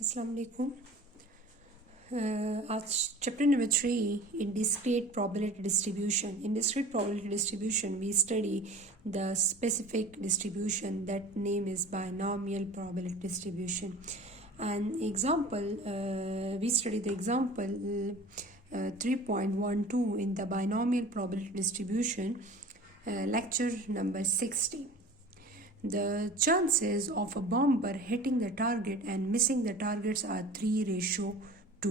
अस्सलाम वालेकुम। आज chapter number 3 in discrete probability distribution. In discrete probability distribution, we study the specific distribution that name is binomial probability distribution. An example, we study the example 3.12 in the binomial probability distribution, lecture number 60. The chances of a bomber hitting the target and missing the targets are 3:2.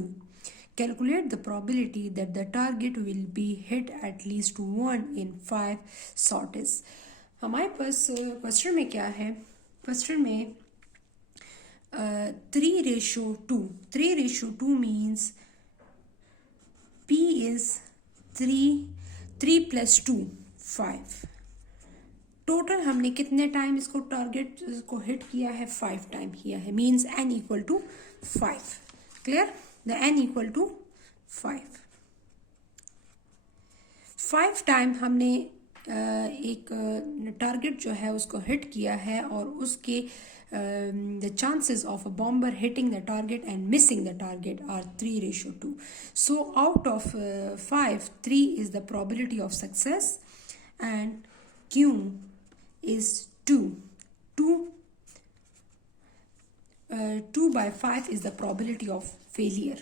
Calculate the probability that the target will be hit at least 1 in 5 sorties. हमारे पास question में क्या है? Question में 3:2. 3:2 means P is 3 plus 2, 5. Total हमने कितने time इसको target को hit किया है? 5 टाइम किया है, means n equal to 5. Clear? The n equal to 5. 5 time हमने एक टारगेट जो है उसको हिट किया है और उसके the chances of a bomber hitting the target and missing the target are 3:2. So out of 5, 3 is the probability of success and Q is 2. 2 by 5 is the probability of failure.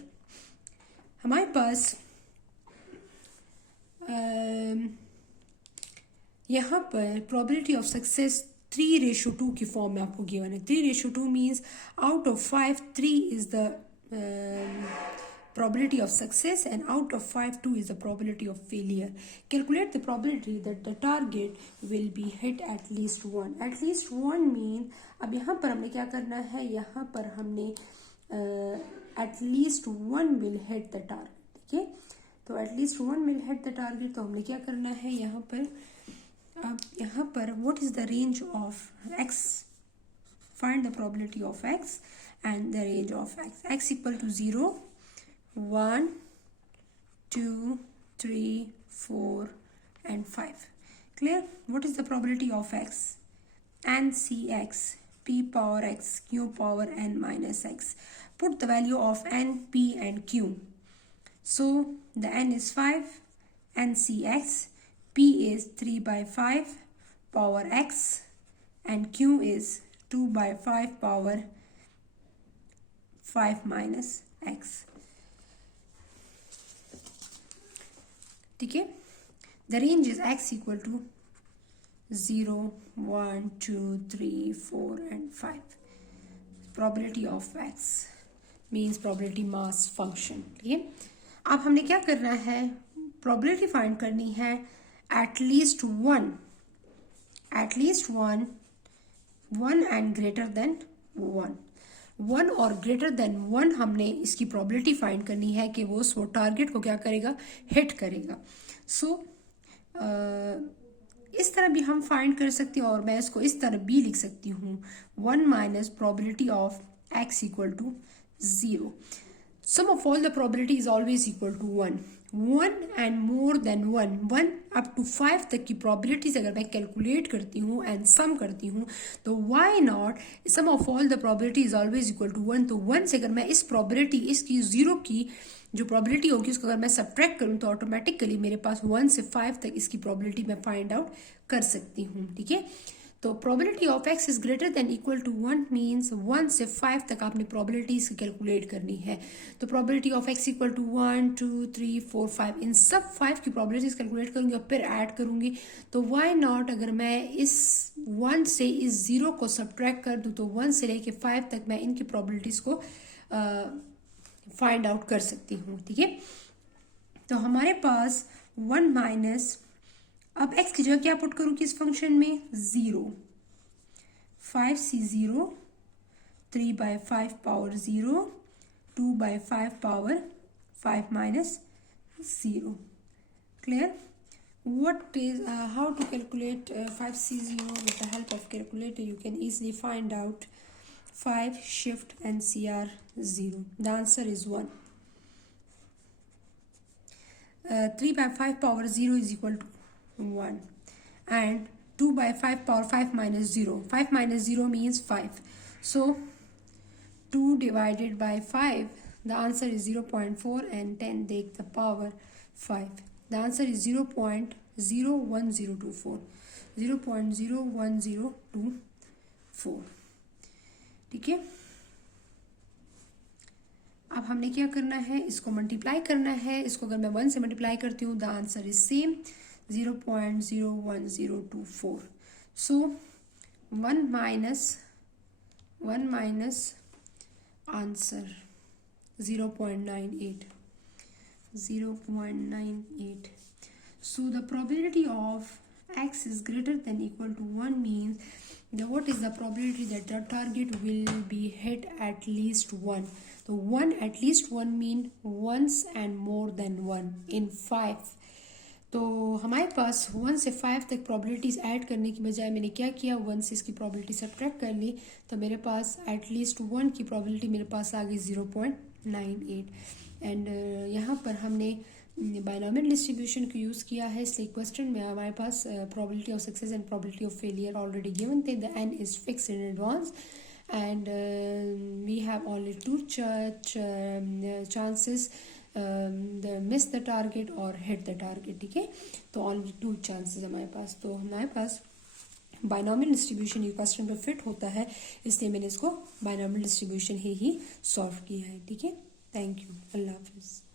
हमारे पास यहाँ पर probability of success 3:2 की form में आपको given है. 3:2 means out of 5, 3 is the probability of success and out of 5, 2 is the probability of failure. Calculate the probability that the target will be hit at least 1. At least 1 mean अब यहाँ पर हमने क्या करना है? यहाँ पर हमने at least 1 will hit the target. ठीक है, तो at least 1 will hit the target. तो हमने क्या करना है यहाँ पर? अब यहाँ पर what is the range of x? Find the probability of x and the range of x. X equal to 0, 1, 2, 3, 4 and 5. Clear? What is the probability of x? NCx, p power x, q power n minus x. Put the value of n, p and q. So the n is 5, NCx, p is 3 by 5 power x and q is 2 by 5 power 5 minus x. ठीक है, the range is x equal to 0, 1, 2, 3, 4 and 5. Probability of x means probability mass function. ठीक है, अब हमने क्या करना है? Probability find करनी है एटलीस्ट 1 एंड ग्रेटर देन 1. 1 और ग्रेटर देन 1 हमने इसकी प्रोबेबिलिटी फाइंड करनी है कि वो टारगेट को क्या करेगा? हिट करेगा. सो इस तरह भी हम फाइंड कर सकते हैं और मैं इसको इस तरह भी लिख सकती हूँ 1 minus probability of x equal to 0. Sum of all the probability is always equal to 1. 1 and more than 1 up to 5 तक की प्रोबेबिलिटीज अगर मैं कैलकुलेट करती हूँ एंड सम करती हूँ तो why not sum of all the probability is always equal to 1. तो 1 से अगर मैं इस प्रोबेबिलिटी, इसकी 0 की जो प्रोबेबिलिटी होगी उसको अगर मैं सब्ट्रैक्ट करूँ तो ऑटोमेटिकली मेरे पास 1 से 5 तक इसकी प्रोबेबिलिटी मैं फाइंड आउट कर सकती हूँ. ठीक है, तो probability of x is greater than equal to 1 means 1 से 5 तक आपने प्रोबेबिलिटीज कैलकुलेट करनी है. तो probability of x equal to 1, 2, 3, 4, 5, इन सब 5 की प्रोबेबिलिटीज कैलकुलेट करूंगी और फिर ऐड करूंगी. तो व्हाई नॉट अगर मैं इस 1 से इस 0 को सब्ट्रैक्ट कर दूं तो 1 से लेके 5 तक मैं इनकी प्रोबेबिलिटीज को फाइंड आउट कर सकती हूँ. ठीक है, तो हमारे पास 1 माइनस, अब x की जगह क्या पुट करूँ इस फंक्शन में? 0, 5c0, 3 by 5 power 0, 2 by 5 power 5 minus 0. Clear? What is how to calculate 5c0 with the help of calculator? You can easily find out 5 shift NCR 0. The answer is 1. 3 by 5 power 0 is equal to 1 and 2 by 5 power 5 minus 0. 5 minus 0 means 5. So 2 divided by 5, the answer is 0.4, and 10 take the power 5. The answer is 0.01024. 0.01024. ठीक है, अब हमने क्या करना है, इसको multiply करना है. इसको अगर मैं 1 से मल्टीप्लाई करती हूँ, the answer is same 0.01024. So 1 minus answer 0.98. 0.98. So the probability of x is greater than equal to 1 means that what is the probability that the target will be hit at least 1. So 1 at least 1 mean once and more than 1 in 5. तो हमारे पास 1 से 5 तक probabilities add करने की बजाय मैंने क्या किया, 1 से इसकी probability सब्ट्रैक्ट कर ली, तो मेरे पास at least 1 की probability मेरे पास आ गई 0.98. एंड यहाँ पर हमने बायनॉमियल डिस्ट्रीब्यूशन को यूज़ किया है, इसलिए क्वेश्चन में हमारे पास probability of success and probability of failure already given थे. The n is fixed in advance and we have only two chances, the miss the target or hit the target. ठीक है, तो only 2 chances हमारे पास. तो हमारे पास binomial distribution ये question पर fit होता है, इसलिए मैंने इसको बायनॉमियल डिस्ट्रीब्यूशन ही सॉल्व किया है. ठीक है, थैंक यू, अल्लाह हाफिज़.